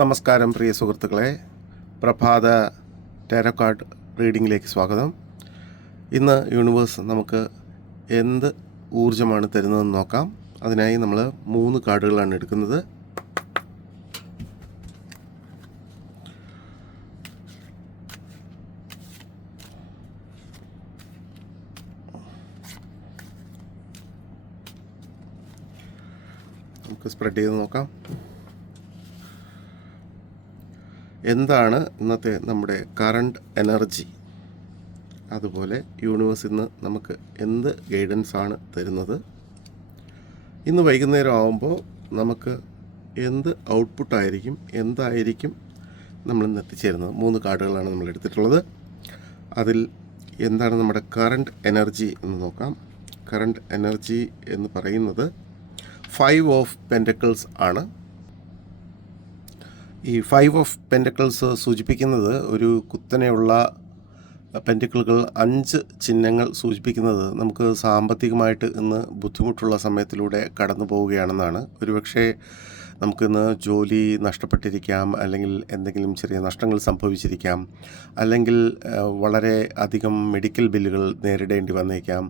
നമസ്കാരം പ്രിയ സുഹൃത്തുക്കളെ, പ്രഭാത ടാരോ കാർഡ് റീഡിങ്ങിലേക്ക് സ്വാഗതം. ഇന്ന് യൂണിവേഴ്സ് നമുക്ക് എന്ത് ഊർജ്ജമാണ് തരുന്നതെന്ന് നോക്കാം. അതിനായി നമ്മൾ 3 കാർഡുകളാണ് എടുക്കുന്നത്. നമുക്ക് സ്പ്രെഡ് ചെയ്ത് നോക്കാം. എന്താണ് ഇന്നത്തെ നമ്മുടെ കറണ്ട് എനർജി, അതുപോലെ യൂണിവേഴ്സ് ഇന്ന് നമുക്ക് എന്ത് ഗൈഡൻസ് ആണ് തരുന്നത്, ഇന്ന് വൈകുന്നേരം ആകുമ്പോൾ നമുക്ക് എന്ത് ഔട്ട്പുട്ടായിരിക്കും, എന്തായിരിക്കും നമ്മളിന്ന് എത്തിച്ചേരുന്നത്. 3 കാർഡുകളാണ് നമ്മൾ എടുത്തിട്ടുള്ളത്. അതിൽ എന്താണ് നമ്മുടെ കറണ്ട് എനർജി എന്ന് നോക്കാം. കറണ്ട് എനർജി എന്ന് പറയുന്നത് 5 ഓഫ് പെൻറ്റക്കിൾസ് ആണ്. ഈ 5 ഓഫ് പെൻറ്റക്കിൾസ് സൂചിപ്പിക്കുന്നത് ഒരു കുത്തനെയുള്ള പെൻറ്റക്കിളുകൾ 5 ചിഹ്നങ്ങൾ സൂചിപ്പിക്കുന്നത് നമുക്ക് സാമ്പത്തികമായിട്ട് ഇന്ന് ബുദ്ധിമുട്ടുള്ള സമയത്തിലൂടെ കടന്നു പോവുകയാണെന്നാണ്. ഒരുപക്ഷെ നമുക്കിന്ന് ജോലി നഷ്ടപ്പെട്ടിരിക്കാം, അല്ലെങ്കിൽ എന്തെങ്കിലും ചെറിയ നഷ്ടങ്ങൾ സംഭവിച്ചിരിക്കാം, അല്ലെങ്കിൽ വളരെ അധികം മെഡിക്കൽ ബില്ലുകൾ നേരിടേണ്ടി വന്നേക്കാം,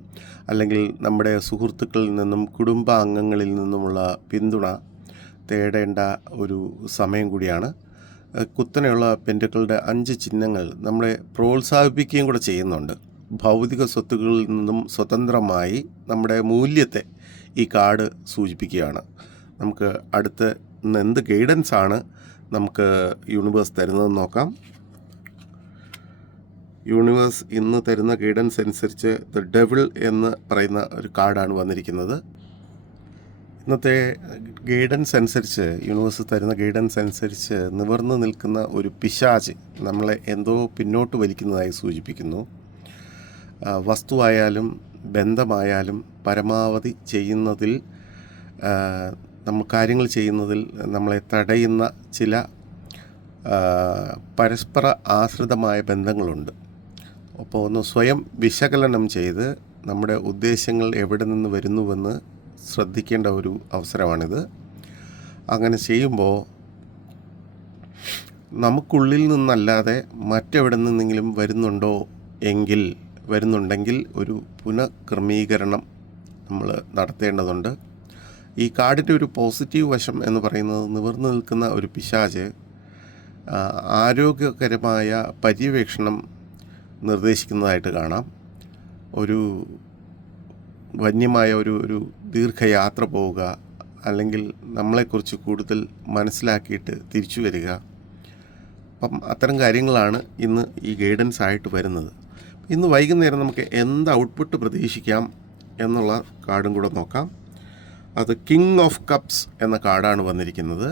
അല്ലെങ്കിൽ നമ്മുടെ സുഹൃത്തുക്കളിൽ നിന്നും കുടുംബാംഗങ്ങളിൽ നിന്നുമുള്ള പിന്തുണ തേടേണ്ട ഒരു സമയം കൂടിയാണ്. കുത്തനെയുള്ള പെൻറ്റക്കിളുടെ 5 ചിഹ്നങ്ങൾ നമ്മളെ പ്രോത്സാഹിപ്പിക്കുകയും കൂടെ ചെയ്യുന്നുണ്ട്. ഭൗതിക സ്വത്തുക്കളിൽ നിന്നും സ്വതന്ത്രമായി നമ്മുടെ മൂല്യത്തെ ഈ കാർഡ് സൂചിപ്പിക്കുകയാണ്. നമുക്ക് അടുത്ത് ഇന്ന് എന്ത് ഗൈഡൻസ് ആണ് നമുക്ക് യൂണിവേഴ്സ് തരുന്നതെന്ന് നോക്കാം. യൂണിവേഴ്സ് ഇന്ന് തരുന്ന ഗൈഡൻസ് അനുസരിച്ച് ദ ഡെവിൾ എന്ന് പറയുന്ന ഒരു കാർഡാണ് വന്നിരിക്കുന്നത്. ഇന്നത്തെ ഗൈഡൻസ് അനുസരിച്ച്, യൂണിവേഴ്സ് തരുന്ന ഗൈഡൻസ് അനുസരിച്ച് നിവർന്നു നിൽക്കുന്ന ഒരു പിശാച് നമ്മളെ എന്തോ പിന്നോട്ട് വലിക്കുന്നതായി സൂചിപ്പിക്കുന്നു. വസ്തുവായാലും ബന്ധമായാലും പരമാവധി ചെയ്യുന്നതിൽ, നമ്മൾ കാര്യങ്ങൾ ചെയ്യുന്നതിൽ നമ്മളെ തടയുന്ന ചില പരസ്പര ആശ്രിതമായ ബന്ധങ്ങളുണ്ട്. അപ്പോൾ ഒന്ന് സ്വയം വിശകലനം ചെയ്ത് നമ്മുടെ ഉദ്ദേശങ്ങൾ എവിടെ നിന്ന് വരുന്നുവെന്ന് ശ്രദ്ധിക്കേണ്ട ഒരു അവസരമാണിത്. അങ്ങനെ ചെയ്യുമ്പോൾ നമുക്കുള്ളിൽ നിന്നല്ലാതെ മറ്റെവിടെ നിന്നെങ്കിലും വരുന്നുണ്ടെങ്കിൽ ഒരു പുനഃക്രമീകരണം നമ്മൾ നടത്തേണ്ടതുണ്ട്. ഈ കാർഡിൻ്റെ ഒരു പോസിറ്റീവ് വശം എന്ന് പറയുന്നത് നിവർന്നു നിൽക്കുന്ന ഒരു പിശാച് ആരോഗ്യകരമായ പര്യവേക്ഷണം നിർദ്ദേശിക്കുന്നതായിട്ട് കാണാം. ഒരു വന്യമായ ഒരു ദീർഘയാത്ര പോവുക, അല്ലെങ്കിൽ നമ്മളെക്കുറിച്ച് കൂടുതൽ മനസ്സിലാക്കിയിട്ട് തിരിച്ചു വരിക. അപ്പം അത്തരം കാര്യങ്ങളാണ് ഇന്ന് ഈ ഗൈഡൻസ് ആയിട്ട് വരുന്നത്. ഇന്ന് വൈകുന്നേരം നമുക്ക് എന്ത് ഔട്ട്പുട്ട് പ്രതീക്ഷിക്കാം എന്നുള്ള കാർഡും കൂടെ നോക്കാം. അത് കിങ് ഓഫ് കപ്സ് എന്ന കാർഡാണ് വന്നിരിക്കുന്നത്.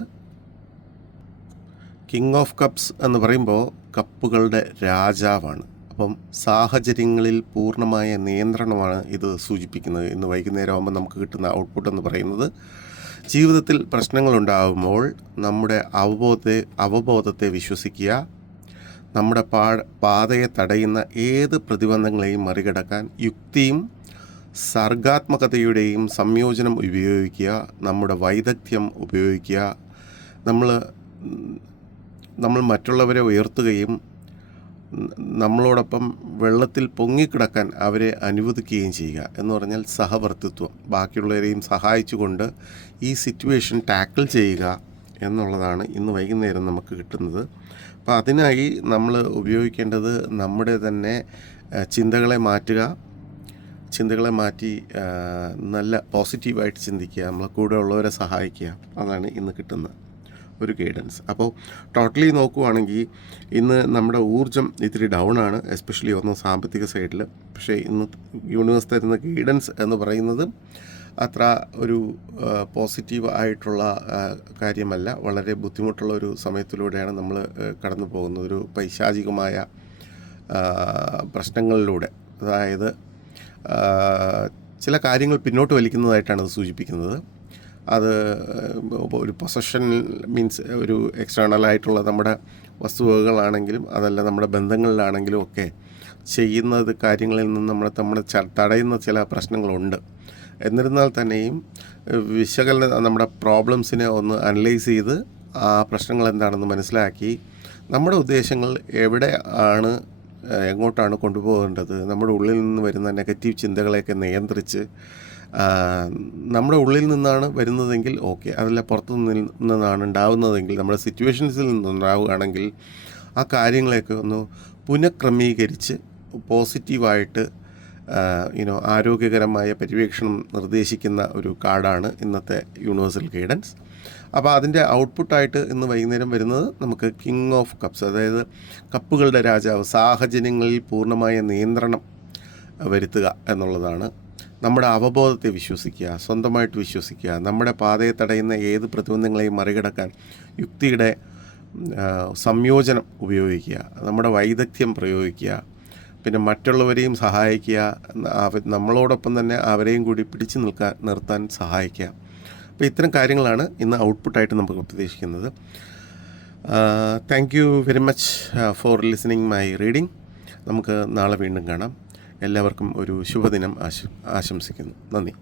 കിങ് ഓഫ് കപ്സ് എന്ന് പറയുമ്പോൾ കപ്പുകളുടെ രാജാവാണ്. അപ്പം സാഹചര്യങ്ങളിൽ പൂർണ്ണമായ നിയന്ത്രണമാണ് ഇത് സൂചിപ്പിക്കുന്നത്. ഇന്ന് വൈകുന്നേരം ആകുമ്പോൾ നമുക്ക് കിട്ടുന്ന ഔട്ട്പുട്ട് എന്ന് പറയുന്നത്, ജീവിതത്തിൽ പ്രശ്നങ്ങളുണ്ടാകുമ്പോൾ നമ്മുടെ അവബോധത്തെ വിശ്വസിക്കുക. നമ്മുടെ പാതയെ തടയുന്ന ഏത് പ്രതിബന്ധങ്ങളെയും മറികടക്കാൻ യുക്തിയും സർഗാത്മകതയുടെയും സംയോജനം ഉപയോഗിക്കുക. നമ്മുടെ വൈദഗ്ധ്യം ഉപയോഗിക്കുക. നമ്മൾ മറ്റുള്ളവരെ ഉയർത്തുകയും നമ്മളോടൊപ്പം വെള്ളത്തിൽ പൊങ്ങിക്കിടക്കാൻ അവരെ അനുവദിക്കുകയും ചെയ്യുക. എന്ന് പറഞ്ഞാൽ സഹവർത്തിത്വം, ബാക്കിയുള്ളവരെയും സഹായിച്ചുകൊണ്ട് ഈ സിറ്റുവേഷൻ ടാക്കിൾ ചെയ്യുക എന്നുള്ളതാണ് ഇന്ന് വൈകുന്നേരം നമുക്ക് കിട്ടുന്നത്. അപ്പോൾ അതിനായി നമ്മൾ ഉപയോഗിക്കേണ്ടത് നമ്മുടെ തന്നെ ചിന്തകളെ മാറ്റി നല്ല പോസിറ്റീവായിട്ട് ചിന്തിക്കുക, നമ്മളെ കൂടെ ഉള്ളവരെ സഹായിക്കുക. അതാണ് ഇന്ന് കിട്ടുന്ന ഒരു ഗൈഡൻസ്. അപ്പോൾ ടോട്ടലി നോക്കുവാണെങ്കിൽ ഇന്ന് നമ്മുടെ ഊർജ്ജം ഇത്തിരി ഡൗൺ ആണ്, എസ്പെഷ്യലി സാമ്പത്തിക സൈഡിൽ. പക്ഷേ ഇന്ന് യൂണിവേഴ്സ് തരുന്ന ഗൈഡൻസ് എന്ന് പറയുന്നത് അത്ര ഒരു പോസിറ്റീവ് ആയിട്ടുള്ള കാര്യമല്ല. വളരെ ബുദ്ധിമുട്ടുള്ള ഒരു സമയത്തിലൂടെയാണ് നമ്മൾ കടന്നു പോകുന്നത്. ഒരു പൈശാചികമായ പ്രശ്നങ്ങളിലൂടെ, അതായത് ചില കാര്യങ്ങൾ പിന്നോട്ട് വലിക്കുന്നതായിട്ടാണ് അത് സൂചിപ്പിക്കുന്നത്. അത് ഒരു പൊസഷൻ മീൻസ് ഒരു എക്സ്റ്റേണലായിട്ടുള്ള നമ്മുടെ വസ്തുവകകളാണെങ്കിലും അതല്ല നമ്മുടെ ബന്ധങ്ങളിലാണെങ്കിലും ഒക്കെ ചെയ്യുന്നത് കാര്യങ്ങളിൽ നിന്ന് നമ്മളെ തടയുന്ന ചില പ്രശ്നങ്ങളുണ്ട്. എന്നിരുന്നാൽ തന്നെയും വിശകലനം നമ്മുടെ പ്രോബ്ലംസിനെ ഒന്ന് അനലൈസ് ചെയ്ത് ആ പ്രശ്നങ്ങൾ എന്താണെന്ന് മനസ്സിലാക്കി നമ്മുടെ ഉദ്ദേശങ്ങൾ എവിടെ ആണ്, എങ്ങോട്ടാണ് കൊണ്ടുപോകേണ്ടത്, നമ്മുടെ ഉള്ളിൽ നിന്ന് വരുന്ന നെഗറ്റീവ് ചിന്തകളെയൊക്കെ നിയന്ത്രിച്ച് നമ്മുടെ ഉള്ളിൽ നിന്നാണ് വരുന്നതെങ്കിൽ ഓക്കെ, അതല്ല പുറത്തു നിന്നാണ് ഉണ്ടാവുന്നതെങ്കിൽ, നമ്മുടെ സിറ്റുവേഷൻസിൽ നിന്നുണ്ടാവുകയാണെങ്കിൽ ആ കാര്യങ്ങളെയൊക്കെ ഒന്ന് പുനഃക്രമീകരിച്ച് പോസിറ്റീവായിട്ട് ആരോഗ്യകരമായ പര്യവേക്ഷണം നിർദ്ദേശിക്കുന്ന ഒരു കാർഡാണ് ഇന്നത്തെ യൂണിവേഴ്സൽ ഗൈഡൻസ്. അപ്പോൾ അതിൻ്റെ ഔട്ട്പുട്ടായിട്ട് ഇന്ന് വൈകുന്നേരം വരുന്നത് നമുക്ക് കിങ് ഓഫ് കപ്സ്, അതായത് കപ്പുകളുടെ രാജാവ്, സാഹചര്യങ്ങളിൽ പൂർണ്ണമായ നിയന്ത്രണം വരുത്തുക എന്നുള്ളതാണ്. നമ്മുടെ അവബോധത്തെ വിശ്വസിക്കുക, സ്വന്തമായിട്ട് വിശ്വസിക്കുക, നമ്മുടെ പാതയെ തടയുന്ന ഏത് പ്രതിബന്ധങ്ങളെയും മറികടക്കാൻ യുക്തിയുടെ സംയോജനം ഉപയോഗിക്കുക, നമ്മുടെ വൈദഗ്ധ്യം പ്രയോഗിക്കുക, പിന്നെ മറ്റുള്ളവരെയും സഹായിക്കുക, നമ്മളോടൊപ്പം തന്നെ അവരെയും കൂടി പിടിച്ചു നിർത്താൻ സഹായിക്കുക. അപ്പോൾ ഇത്തരം കാര്യങ്ങളാണ് ഇന്ന് ഔട്ട്പുട്ടായിട്ട് നമുക്ക് പ്രതീക്ഷിക്കുന്നത്. Thank you very much for listening my reading. നമുക്ക് നാളെ വീണ്ടും കാണാം. എല്ലാവർക്കും ഒരു ശുഭദിനം ആശംസിക്കുന്നു. നന്ദി.